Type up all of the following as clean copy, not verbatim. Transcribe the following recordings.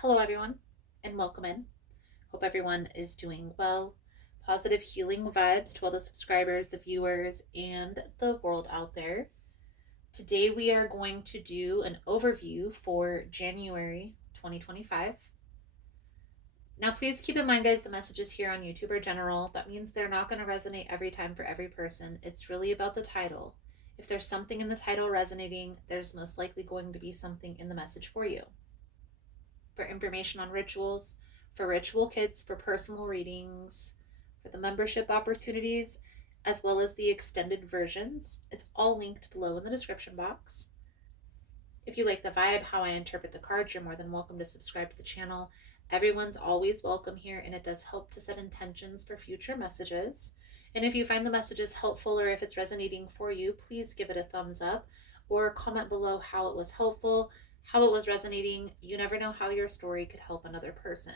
Hello, everyone, and welcome in. Hope everyone is doing well. Positive healing vibes to all the subscribers, the viewers, and the world out there. Today, we are going to do an overview for January 2025. Now, please keep in mind, guys, the messages here on YouTube are general. That means they're not going to resonate every time for every person. It's really about the title. If there's something in the title resonating, there's most likely going to be something in the message for you. For information on rituals, for ritual kits, for personal readings, for the membership opportunities, as well as the extended versions, it's all linked below in the description box. If you like the vibe, how I interpret the cards, you're more than welcome to subscribe to the channel. Everyone's always welcome here, and it does help to set intentions for future messages. And if you find the messages helpful or if it's resonating for you, please give it a thumbs up or comment below how it was helpful, how it was resonating. You never know how your story could help another person.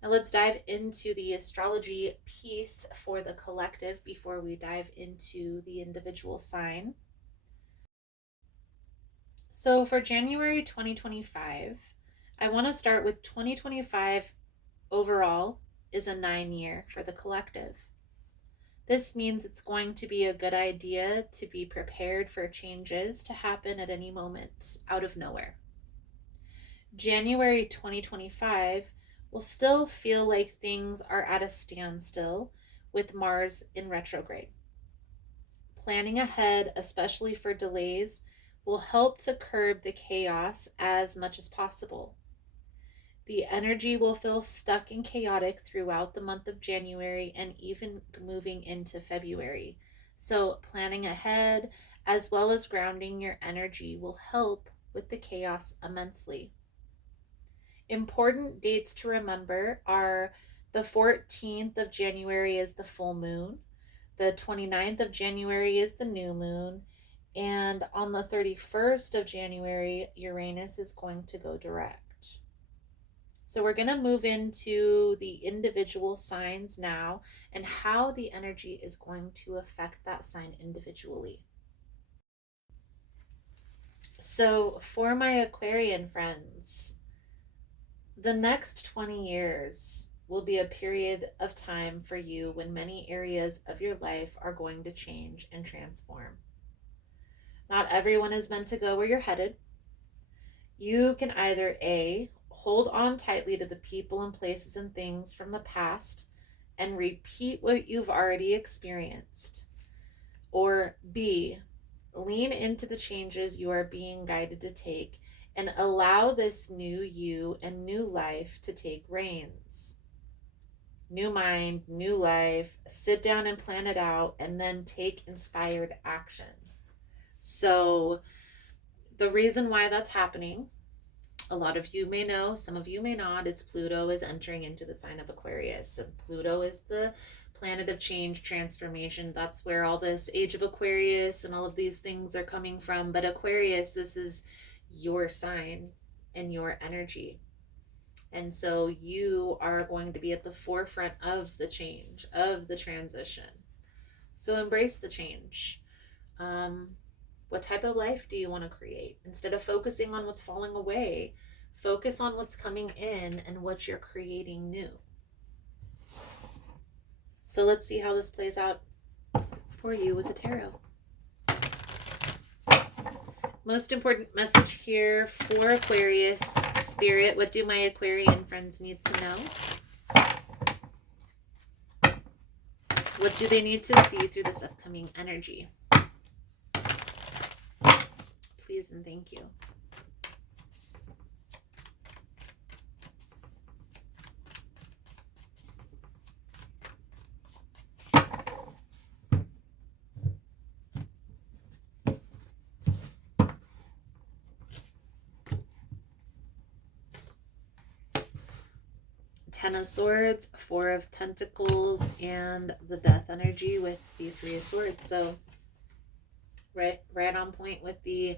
Now let's dive into the astrology piece for the collective before we dive into the individual sign. So for January 2025, I want to start with 2025 overall is a 9-year for the collective. This means it's going to be a good idea to be prepared for changes to happen at any moment out of nowhere. January 2025 will still feel like things are at a standstill with Mars in retrograde. Planning ahead, especially for delays, will help to curb the chaos as much as possible. The energy will feel stuck and chaotic throughout the month of January and even moving into February. So, planning ahead as well as grounding your energy will help with the chaos immensely. Important dates to remember are the 14th of January is the full moon, the 29th of January is the new moon, and on the 31st of January, Uranus is going to go direct. So we're going to move into the individual signs now and how the energy is going to affect that sign individually. So for my Aquarian friends, the next 20 years will be a period of time for you when many areas of your life are going to change and transform. Not everyone is meant to go where you're headed. You can either A, hold on tightly to the people and places and things from the past and repeat what you've already experienced, or B, lean into the changes you are being guided to take and allow this new you and new life to take reins. New mind, new life, sit down and plan it out, and then take inspired action. So the reason why that's happening, a lot of you may know, some of you may not, is Pluto is entering into the sign of Aquarius. And Pluto is the planet of change, transformation. That's where all this age of Aquarius and all of these things are coming from. But Aquarius, this is your sign and your energy. And so you are going to be at the forefront of the change, of the transition. So embrace the change. What type of life do you want to create? Instead of focusing on what's falling away, focus on what's coming in and what you're creating new. So let's see how this plays out for you with the tarot. Most important message here for Aquarius Spirit. What do my Aquarian friends need to know? What do they need to see through this upcoming energy? Please and thank you. Ten of Swords, Four of Pentacles, and the Death energy with the Three of Swords. So right on point with the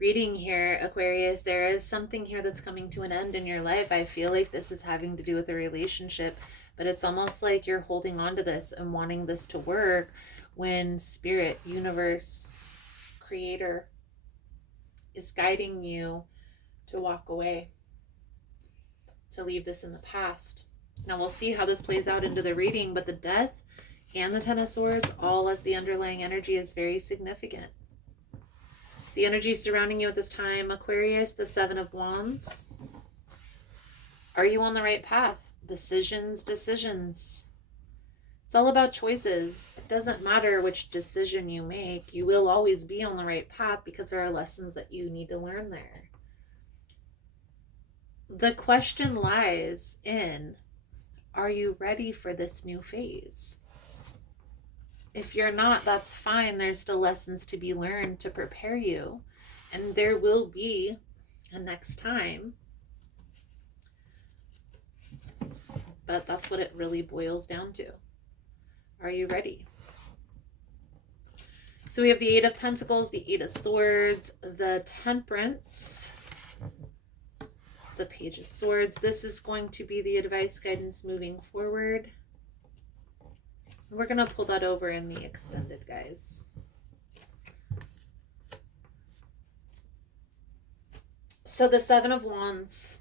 reading here, Aquarius. There is something here that's coming to an end in your life. I feel like this is having to do with a relationship, but it's almost like you're holding on to this and wanting this to work when Spirit, Universe, Creator is guiding you to walk away. to leave this in the past. Now we'll see how this plays out into the reading, but the Death and the Ten of Swords, all as the underlying energy, is very significant. It's the energy surrounding you at this time, Aquarius, the Seven of Wands. Are you on the right path? Decisions. It's all about choices. It doesn't matter which decision you make. You will always be on the right path because there are lessons that you need to learn there. The question lies in, are you ready for this new phase? If you're not, that's fine. There's still lessons to be learned to prepare you. And there will be a next time. But that's what it really boils down to. Are you ready? So we have the Eight of Pentacles, the Eight of Swords, the Temperance, the Page of Swords. This is going to be the advice, guidance moving forward. We're going to pull that over in the extended, guys. So the Seven of Wands,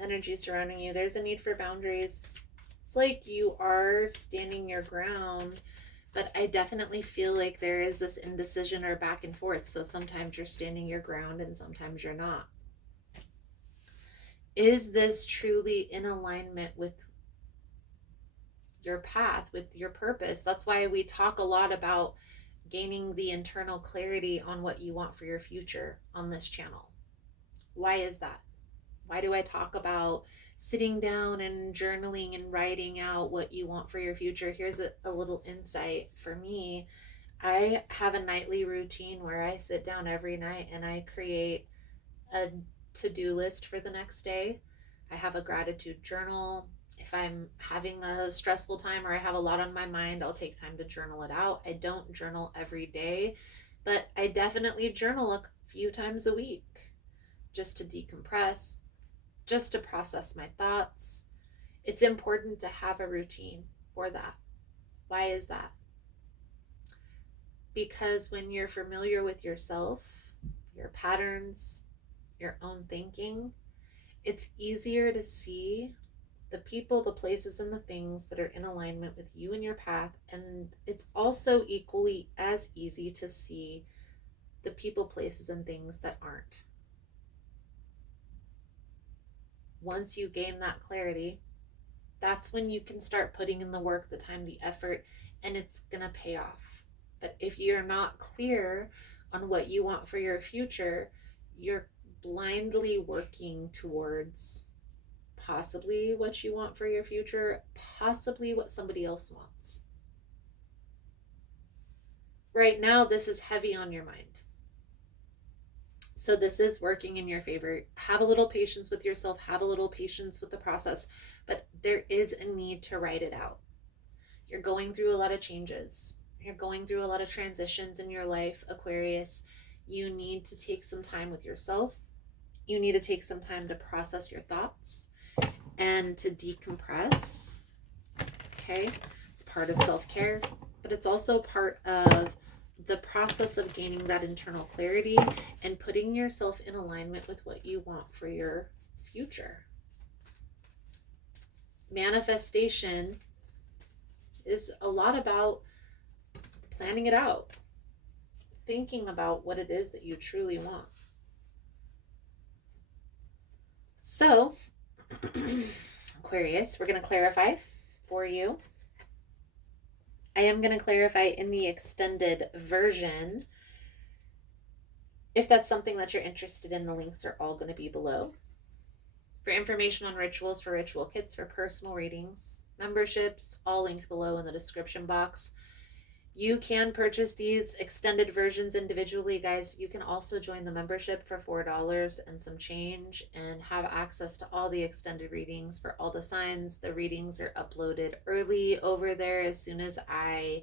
energy surrounding you. There's a need for boundaries. It's like you are standing your ground, but I definitely feel like there is this indecision or back and forth. So sometimes you're standing your ground and sometimes you're not. Is this truly in alignment with your path, with your purpose? That's why we talk a lot about gaining the internal clarity on what you want for your future on this channel. Why is that? Why do I talk about sitting down and journaling and writing out what you want for your future? Here's a little insight for me. I have a nightly routine where I sit down every night and I create a to-do list for the next day. I have a gratitude journal. If I'm having a stressful time or I have a lot on my mind, I'll take time to journal it out. I don't journal every day, but I definitely journal a few times a week just to decompress, just to process my thoughts. It's important to have a routine for that. Why is that? Because when you're familiar with yourself, your patterns, your own thinking, it's easier to see the people, the places, and the things that are in alignment with you and your path. And it's also equally as easy to see the people, places, and things that aren't. Once you gain that clarity, that's when you can start putting in the work, the time, the effort, and it's going to pay off. But if you're not clear on what you want for your future, you're blindly working towards possibly what you want for your future, possibly what somebody else wants. Right now, this is heavy on your mind. So this is working in your favor. Have a little patience with yourself, have a little patience with the process, but there is a need to write it out. You're going through a lot of changes. You're going through a lot of transitions in your life, Aquarius. You need to take some time with yourself. You need to take some time to process your thoughts and to decompress. Okay? It's part of self-care, but it's also part of the process of gaining that internal clarity and putting yourself in alignment with what you want for your future. Manifestation is a lot about planning it out, thinking about what it is that you truly want. So, Aquarius, we're going to clarify for you. I am going to clarify in the extended version. If that's something that you're interested in, the links are all going to be below. For information on rituals, for ritual kits, for personal readings, memberships, all linked below in the description box. You can purchase these extended versions individually, guys. You can also join the membership for $4 and some change and have access to all the extended readings for all the signs. The readings are uploaded early over there as soon as I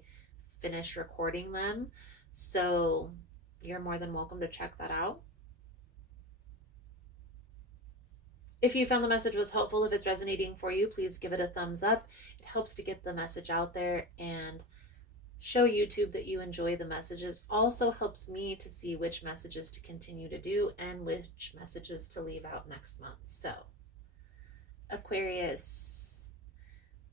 finish recording them. So you're more than welcome to check that out. If you found the message was helpful, if it's resonating for you, please give it a thumbs up. It helps to get the message out there, and Show YouTube that you enjoy the messages. Also helps me to see which messages to continue to do and which messages to leave out next month. So, Aquarius,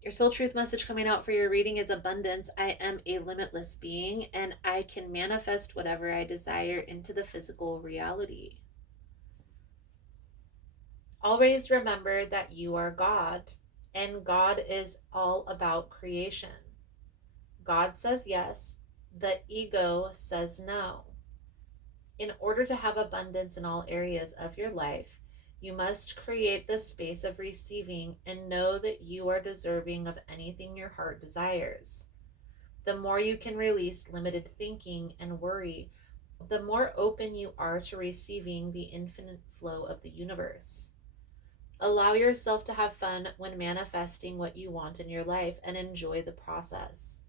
your soul truth message coming out for your reading is abundance. I am a limitless being and I can manifest whatever I desire into the physical reality. Always remember that you are God and God is all about creation. God says yes, the ego says no. In order to have abundance in all areas of your life, you must create the space of receiving and know that you are deserving of anything your heart desires. The more you can release limited thinking and worry, the more open you are to receiving the infinite flow of the universe. Allow yourself to have fun when manifesting what you want in your life and enjoy the process.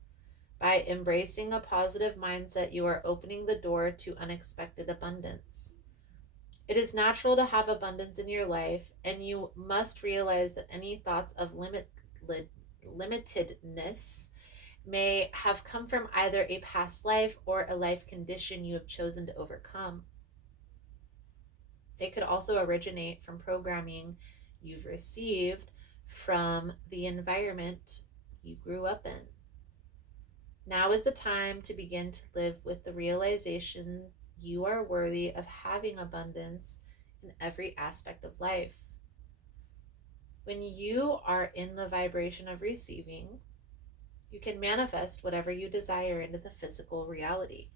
By embracing a positive mindset, you are opening the door to unexpected abundance. It is natural to have abundance in your life, and you must realize that any thoughts of limitedness may have come from either a past life or a life condition you have chosen to overcome. They could also originate from programming you've received from the environment you grew up in. Now is the time to begin to live with the realization you are worthy of having abundance in every aspect of life. When you are in the vibration of receiving, you can manifest whatever you desire into the physical reality.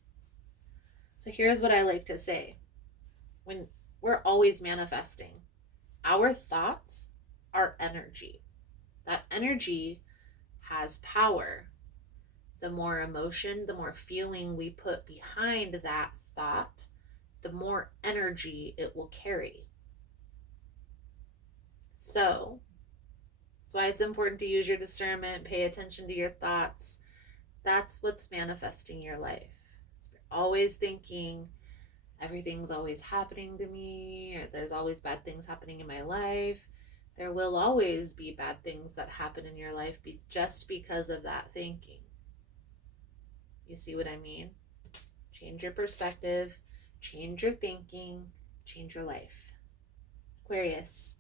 So here's what I like to say. When we're always manifesting, our thoughts are energy. That energy has power. The more emotion, the more feeling we put behind that thought, the more energy it will carry. So, that's why it's important to use your discernment, pay attention to your thoughts. That's what's manifesting your life. So you're always thinking, everything's always happening to me, or there's always bad things happening in my life. There will always be bad things that happen in your life just because of that thinking. You see what I mean? Change your perspective, change your thinking, change your life. Aquarius,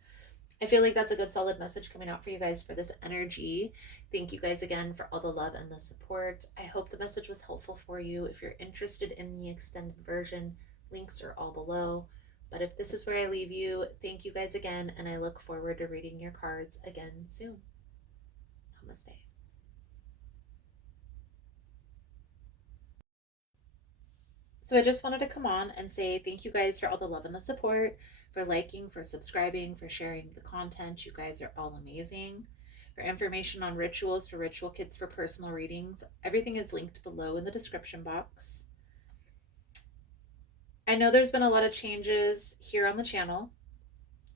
I feel like that's a good solid message coming out for you guys for this energy. Thank you guys again for all the love and the support. I hope the message was helpful for you. If you're interested in the extended version, links are all below. But if this is where I leave you, thank you guys again, and I look forward to reading your cards again soon. Namaste. So I just wanted to come on and say thank you guys for all the love and the support, for liking, for subscribing, for sharing the content. You guys are all amazing. For information on rituals, for ritual kits, for personal readings, everything is linked below in the description box. I know there's been a lot of changes here on the channel.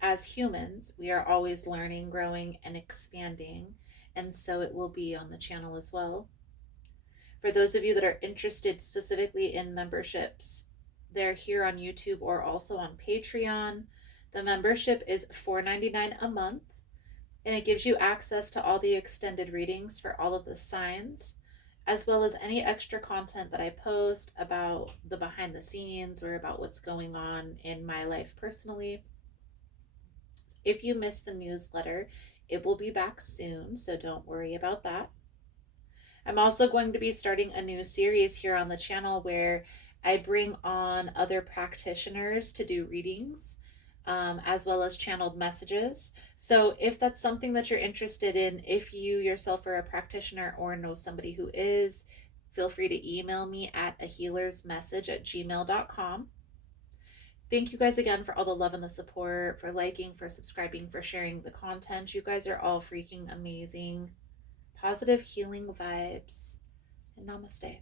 As humans, we are always learning, growing, and expanding, and so it will be on the channel as well. For those of you that are interested specifically in memberships, they're here on YouTube or also on Patreon. The membership is $4.99 a month, and it gives you access to all the extended readings for all of the signs, as well as any extra content that I post about the behind the scenes or about what's going on in my life personally. If you missed the newsletter, it will be back soon, so don't worry about that. I'm also going to be starting a new series here on the channel where I bring on other practitioners to do readings, as well as channeled messages. So if that's something that you're interested in, if you yourself are a practitioner or know somebody who is, feel free to email me at ahealersmessage@gmail.com. Thank you guys again for all the love and the support, for liking, for subscribing, for sharing the content. You guys are all freaking amazing. Positive healing vibes, and namaste.